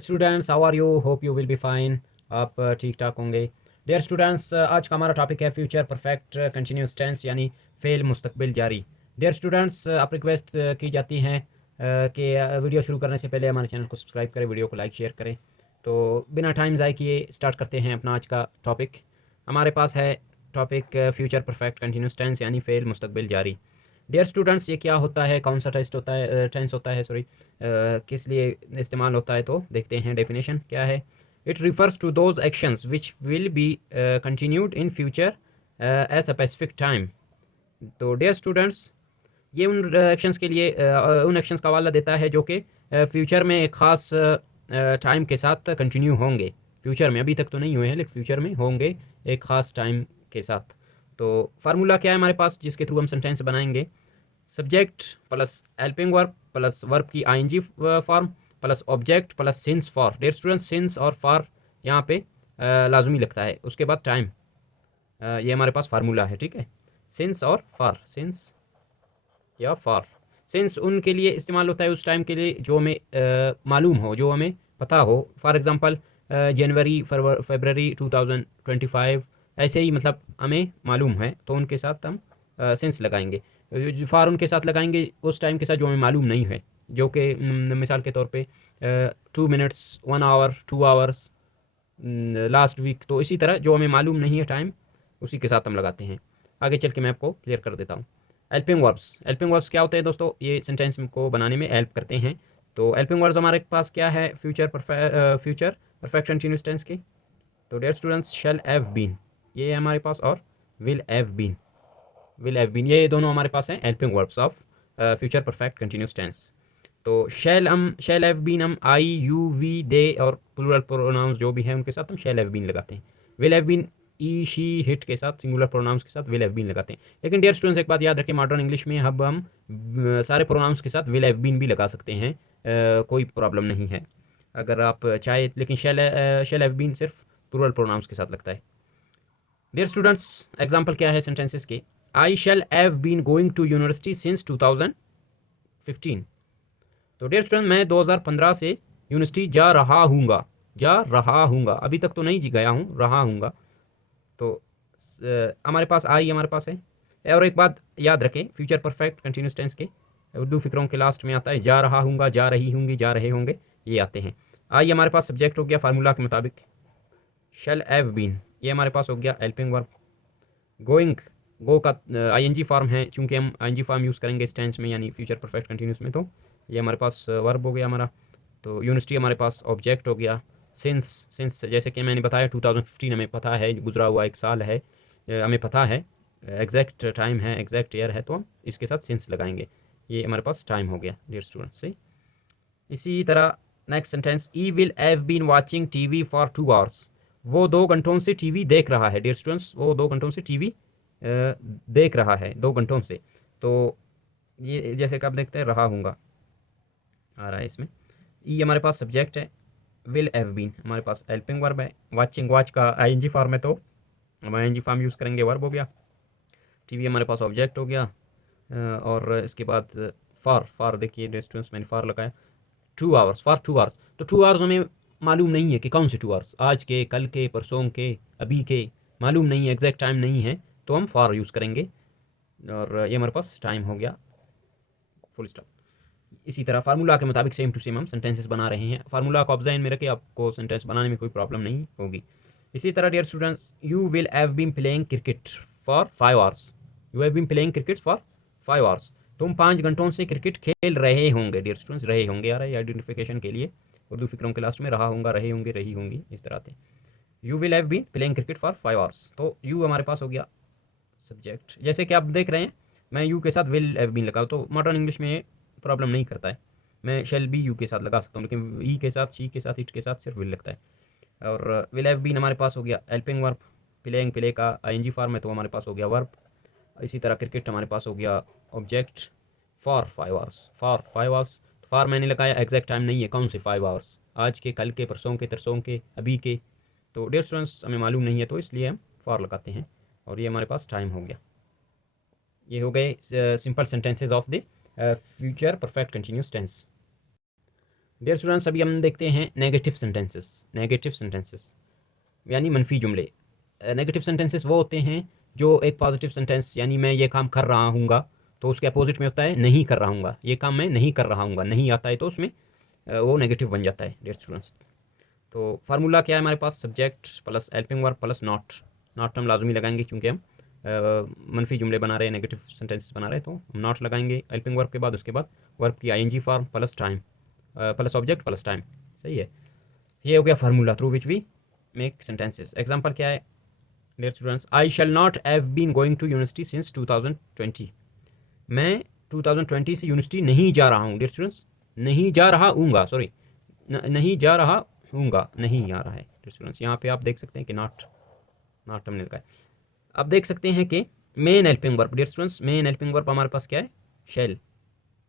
Students, how are you? Hope you will be fine. आप ठीक ठाक होंगे। डियर स्टूडेंट्स, आज का हमारा टॉपिक है फ्यूचर परफेक्ट कंटिन्यूस टेंस यानी फेल मुस्तकबिल जारी। डियर स्टूडेंट्स, आप रिक्वेस्ट की जाती हैं कि वीडियो शुरू करने से पहले हमारे चैनल को सब्सक्राइब करें, वीडियो को लाइक शेयर करें। तो बिना टाइम ज़ाय किए स्टार्ट करते हैं अपना आज का टॉपिक। हमारे पास है topic future perfect continuous tense यानी फेल मुस्तकबिल जारी। डियर स्टूडेंट्स, ये क्या होता है, कौन सा टेस्ट होता है, टेंस होता है, सॉरी, किस लिए इस्तेमाल होता है, तो देखते हैं डेफिनेशन क्या है। It refers to those actions which will be continued in future as a specific time. तो डियर स्टूडेंट्स, ये उन एक्शंस के लिए उन एक्शंस का हवाला देता है जो कि फ्यूचर में एक ख़ास टाइम के साथ कंटिन्यू होंगे। फ्यूचर में, अभी तक तो नहीं हुए हैं लेकिन फ्यूचर में होंगे एक ख़ास टाइम के साथ। तो फार्मूला क्या है हमारे पास जिसके थ्रू हम सेंटेंस बनाएंगे? Subject plus helping verb plus verb की ING form plus object plus since for. Dear students, since और फॉर यहाँ पे लाजमी लगता है। उसके बाद टाइम, ये हमारे पास फार्मूला है, ठीक है। सिंस और फॉर, सिंस या फॉर। सिंस उनके लिए इस्तेमाल होता है उस टाइम के लिए जो हमें मालूम हो, जो हमें पता हो। फॉर एग्ज़ाम्पल जनवरी फरवरी 2025, ऐसे ही मतलब हमें मालूम है तो उनके साथ हम सिंस लगाएंगे। फॉर उनके साथ लगाएंगे उस टाइम के साथ जो हमें मालूम नहीं है, जो कि मिसाल के तौर पे 2 minutes, 1 hour, 2 hours, last week. तो इसी तरह जो हमें मालूम नहीं है टाइम, उसी के साथ हम लगाते हैं। आगे चल के मैं आपको क्लियर कर देता हूँ। हेल्पिंग वर्ब्स, हेल्पिंग वर्ब्स क्या होते हैं दोस्तों? ये सेंटेंस को बनाने में हेल्प करते हैं। तो हेल्पिंग वर्ब्स हमारे पास क्या है फ्यूचर परफेक्ट कंटिन्यूस टेंस की? तो dear students, shall have been, ये है हमारे पास, और will have been, will have been, ये दोनों हमारे पास हैं helping verbs of future perfect continuous tense. तो शेल हैव बीन हम आई यू वी दे और प्लूरल प्रोनाउंस जो भी हैं उनके साथ हम शेल हैव बीन लगाते हैं। Will have been he she it के साथ, सिंगुलर प्रोनाउंस के साथ विल हैव बीन लगाते हैं। लेकिन डियर स्टूडेंट्स, एक बात याद रखें, मॉडर्न इंग्लिश में अब हम सारे प्रोनाउंस के साथ विल हैव बीन भी लगा सकते हैं, कोई प्रॉब्लम नहीं है अगर आप चाहे। लेकिन शेल हैव बीन सिर्फ प्लूरल प्रोनाउंस के साथ लगता है। डियर स्टूडेंट्स, एग्जाम्पल क्या है सेंटेंसेस के? I shall have been going to university since 2015। तो डियर स्टूडेंट, मैं 2015 से यूनिवर्सिटी जा रहा हूँगा, जा रहा हूँगा, अभी तक तो नहीं जी गया हूँ, रहा हूँगा। तो हमारे पास आई हमारे पास है। और एक बात याद रखें, फ्यूचर परफेक्ट कंटिन्यूस टेंस के उर्दू फिक्रों के लास्ट में आता है जा रहा हूँगा, जा रही होंगी, जा रहे होंगे, ये आते हैं। आई हमारे पास सब्जेक्ट हो गया फार्मूला के मुताबिक। शेल हैव बीन, ये हमारे पास हो गया हेल्पिंग वर्ब। गोइंग, गो का आईएनजी फॉर्म है, चूंकि हम आईएनजी फॉर्म यूज़ करेंगे इस टेंस में यानी फ्यूचर परफेक्ट कंटिन्यूस में, तो ये हमारे पास वर्ब हो गया हमारा। तो यूनिवर्सिटी हमारे पास ऑब्जेक्ट हो गया। सिंस, सिंस जैसे कि मैंने बताया 2015 हमें पता है, गुजरा हुआ एक साल है, हमें पता है, एग्जैक्ट टाइम है, एग्जैक्ट ईयर है, तो हम इसके साथ सिंस लगाएंगे। ये हमारे पास टाइम हो गया डियर स्टूडेंट्स से। इसी तरह next sentence, he will have been watching TV for 2 hours. वो 2 घंटों से टीवी देख रहा है। डियर स्टूडेंट्स, वो 2 घंटों से टीवी देख रहा है, 2 घंटों से। तो ये जैसे कि आप देखते हैं रहा हूँगा आ रहा है इसमें। ई हमारे पास सब्जेक्ट है, विल हैव बीन हमारे पास हेल्पिंग वर्ब है, वाचिंग, वॉच का आईएनजी फॉर्म है तो हम आईएनजी फॉर्म यूज़ करेंगे, वर्ब हो गया। टीवी हमारे पास ऑब्जेक्ट हो गया। और इसके बाद फॉर देखिए डिस्टेंस मैंने फॉर लगाया। 2 आवर्स, फॉर 2 आवर्स। तो 2 आवर्स हमें मालूम नहीं है कि कौन से 2 आवर्स, आज के, कल के, परसों के, अभी के, मालूम नहीं है, एग्जैक्ट टाइम नहीं है, तो हम फॉर यूज़ करेंगे। और ये हमारे पास टाइम हो गया, फुल स्टॉप। इसी तरह फार्मूला के मुताबिक सेम टू सेम हम सेंटेंसेस बना रहे हैं। फार्मूला को ऑब्जर्व में रखे, आपको सेंटेंस बनाने में कोई प्रॉब्लम नहीं होगी। इसी तरह dear students, you will have been playing cricket for 5 hours. You have been playing cricket for 5 hours. तुम 5 घंटों से क्रिकेट खेल रहे होंगे। डियर स्टूडेंट्स, रहे होंगे आ रहा है आइडेंटिफिकेशन के लिए, उर्दू फिक्रों के लास्ट में रहा होगा, रहे होंगे, रही होंगी, इस तरह से। You will have been playing cricket for 5 hours. तो यू हमारे पास हो गया सब्जेक्ट। जैसे कि आप देख रहे हैं, मैं यू के साथ विल हैव बीन लगाऊँ तो मॉडर्न इंग्लिश में प्रॉब्लम नहीं करता है, मैं शेल बी यू के साथ लगा सकता हूँ, लेकिन ई के साथ, शी के साथ, इट के साथ सिर्फ विल लगता है। और विल हैव बीन हमारे पास हो गया हेल्पिंग वर्ब। प्लेइंग, प्ले का आईएनजी फॉर्म है तो हमारे पास हो गया वर्ब। इसी तरह क्रिकेट हमारे पास हो गया object. For 5 hours, for 5 hours, for मैंने लगाया, एग्जैक्ट टाइम नहीं है, कौन से 5 आवर्स, आज के, कल के, परसों के, तरसों के, अभी के। तो डियर स्टूडेंट्स, हमें मालूम नहीं है तो इसलिए हम फॉर लगाते हैं, और ये हमारे पास टाइम हो गया। ये हो गए simple sentences of the future perfect continuous tense. Dear students, अभी हम देखते हैं नेगेटिव सेंटेंसेस यानी मनफी जुमले। नेगेटिव सेंटेंसेस वो होते हैं जो एक पॉजिटिव सेंटेंस यानी मैं ये काम कर रहा हूँगा तो उसके अपोजिट में होता है नहीं कर रहा हूँगा, ये काम मैं नहीं कर रहा हूँगा, नहीं आता है तो उसमें वो नेगेटिव बन जाता है डियर स्टूडेंट्स। तो फार्मूला क्या है हमारे पास, subject plus helping verb plus not हम लाजमी लगाएंगे क्योंकि हम मनफी जुमले बना रहे हैं, नेगेटिव सेंटेंसेस बना रहे हैं, तो हम नॉट लगाएंगे हेल्पिंग वर्ब के बाद, उसके बाद वर्ब की ING form plus time plus object plus time. सही है, ये हो गया formula through which we make sentences. Example क्या है dear students, I shall not have been going to university since 2020। मैं 2020 से यूनिवर्सिटी नहीं जा रहा हूँ डियर स्टूडेंट्स, नहीं जा रहा हूँगा, सॉरी नहीं जा रहा हूँगा, नहीं आ रहा है डियर स्टूडेंट्स। यहाँ पे आप देख सकते हैं कि नॉट हमने लिखा है। अब देख सकते हैं कि main helping verb dear students, main helping verb हमारे पास क्या है, शैल।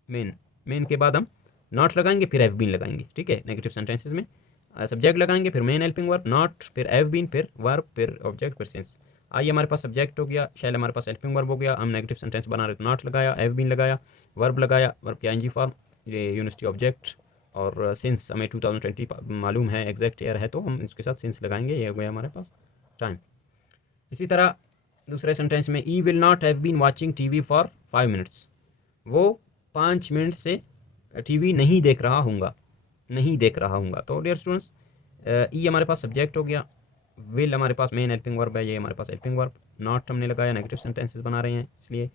मेन के बाद हम नॉट लगाएंगे फिर हैव बीन लगाएंगे, ठीक है। नेगेटिव सेंटेंसेस में सब्जेक्ट लगाएंगे फिर मेन हेल्पिंग वर्ब, नॉट फिर हैव बीन फिर वर्ब फिर ऑब्जेक्ट फिर सेंस। आइए हमारे पास सब्जेक्ट हो गया, शैल हमारे पास हेल्पिंग वर्ब हो गया, हम नेगेटिव सेंटेंस बना रहे तो नॉट लगाया, हैव बीन लगाया, वर्ब लगाया, वर्ब की आईएनजी फॉर्म, ये यूनिवर्सिटी ऑब्जेक्ट, और सिंस हमें 2020 मालूम है एग्जैक्ट ईयर है तो हम इसके साथ सिंस लगाएंगे, ये हो गया हमारे पास टाइम। इसी तरह दूसरे सेंटेंस में I will not have been watching TV for 5 minutes, वो 5 मिनट से टीवी नहीं देख रहा हूँगा, नहीं देख रहा हूँगा। तो डियर स्टूडेंट्स, ई हमारे पास सब्जेक्ट हो गया, विल हमारे पास मेन हेल्पिंग वर्ब है, ये हमारे पास हेल्पिंग वर्ब, नॉट हमने लगाया, नेगेटिव सेंटेंसेस बना रहे हैं इसलिए,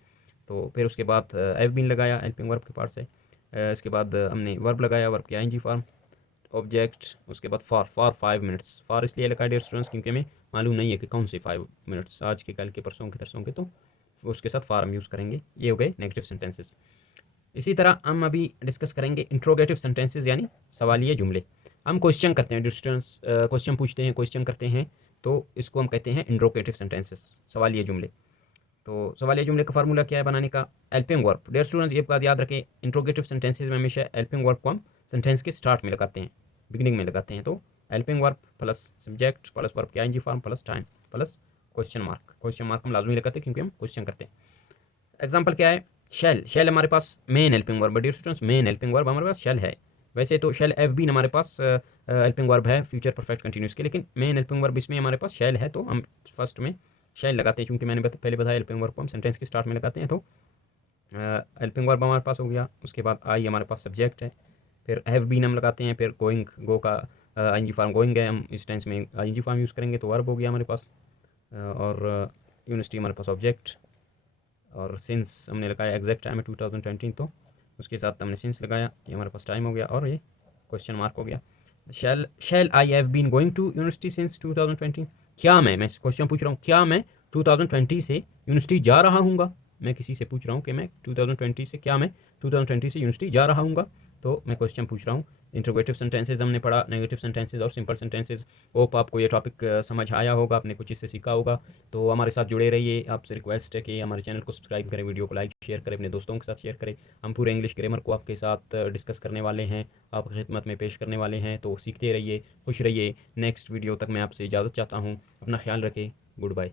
तो फिर उसके बाद हैव बीन लगाया हेल्पिंग वर्ब के पार्ट से, इसके बाद हमने वर्ब लगाया, वर्ब की आईएनजी फॉर्म, ऑब्जेक्ट, उसके बाद फॉर 5 मिनट्स। फॉर इसलिए लगा डियर स्टूडेंट्स क्योंकि हमें मालूम नहीं है कि कौन से 5 मिनट्स, आज के, कल के, परसों के, तरसों के, तो उसके साथ फॉर हम यूज़ करेंगे। ये हो गए नेगेटिव सेंटेंसेस। इसी तरह हम अभी डिस्कस करेंगे इंट्रोगेटिव सेंटेंसेस यानी सवालिया जुमले। हम क्वेश्चन करते हैं डियर स्टूडेंट्स, क्वेश्चन पूछते हैं, क्वेश्चन करते हैं, तो इसको हम कहते हैं इंट्रोगेटिव सेंटेंसेस, सवालिया जुमले। तो सवालिया जुमले का फार्मूला क्या है बनाने का, हेल्पिंग वर्ब। डियर स्टूडेंट्स ये बात याद रखें, इंट्रोगेटिव सेंटेंसेस में हमेशा हेल्पिंग वर्ब को हम सेंटेंस के स्टार्ट में लगाते हैं, बिगिनिंग में लगाते हैं। तो helping verb plus subject plus verb की ING form plus time plus question mark हम लाजमी लगाते हैं क्योंकि हम क्वेश्चन करते हैं। एग्जाम्पल क्या है, शैल हमारे पास main helping verb, dear students main helping verb हमारे पास शैल है। वैसे तो शैल हैव बीन हमारे पास हेल्पिंग वर्ब है फ्यूचर परफेक्ट कंटिन्यूस के, लेकिन मेन हेल्पिंग वर्ब इसमें हमारे पास शैल है तो हम फर्स्ट में शैल लगाते हैं, क्योंकि मैंने पहले बताया हेल्पिंग वर्ब को हम सेंटेंस के स्टार्ट में लगाते हैं। तो हेल्पिंग वर्ब हमारे पास हो गया, उसके बाद आई हमारे पास सब्जेक्ट है, फिर हैव बीन हम लगाते हैं, फिर गोइंग, गो का आईएनजी फॉर्म गोइंग है, हम इस टेंस में आईएनजी फॉर्म यूज़ करेंगे तो वर्ब हो गया हमारे पास, और यूनिवर्सिटी हमारे पास ऑब्जेक्ट, और सिंस हमने लगाया एग्जैक्ट टाइम है 2020 तो उसके साथ हमने सिंस लगाया, ये हमारे पास टाइम हो गया, और ये क्वेश्चन मार्क हो गया। Shall I have been going to university since 2020, क्या मैं क्वेश्चन पूछ रहा हूँ, क्या मैं 2020 से यूनिवर्सिटी जा रहा हूँगा, मैं किसी से पूछ रहा हूँ कि मैं 2020 से, क्या मैं 2020 से यूनिवर्सिटी जा रहा हूँगा, तो मैं क्वेश्चन पूछ रहा हूँ। इंट्रोगेटिव सेंटेंसेज हमने पढ़ा, नेगेटिव सेंटेंसेज और सिंपल सेंटेंसेज। होप आपको ये टॉपिक समझ आया होगा, आपने कुछ इससे सीखा होगा। तो हमारे साथ जुड़े रहिए, आपसे रिक्वेस्ट है कि हमारे चैनल को सब्सक्राइब करें, वीडियो को लाइक शेयर करें, अपने दोस्तों के साथ शेयर करें। हम पूरे इंग्लिश ग्रामर को आपके साथ डिस्कस करने वाले हैं, आपकी खिदमत में पेश करने वाले हैं, तो सीखते रहिए, खुश रहिए। नेक्स्ट वीडियो तक मैं आपसे इजाज़त चाहता हूँ, अपना ख्याल रखें, गुड बाय।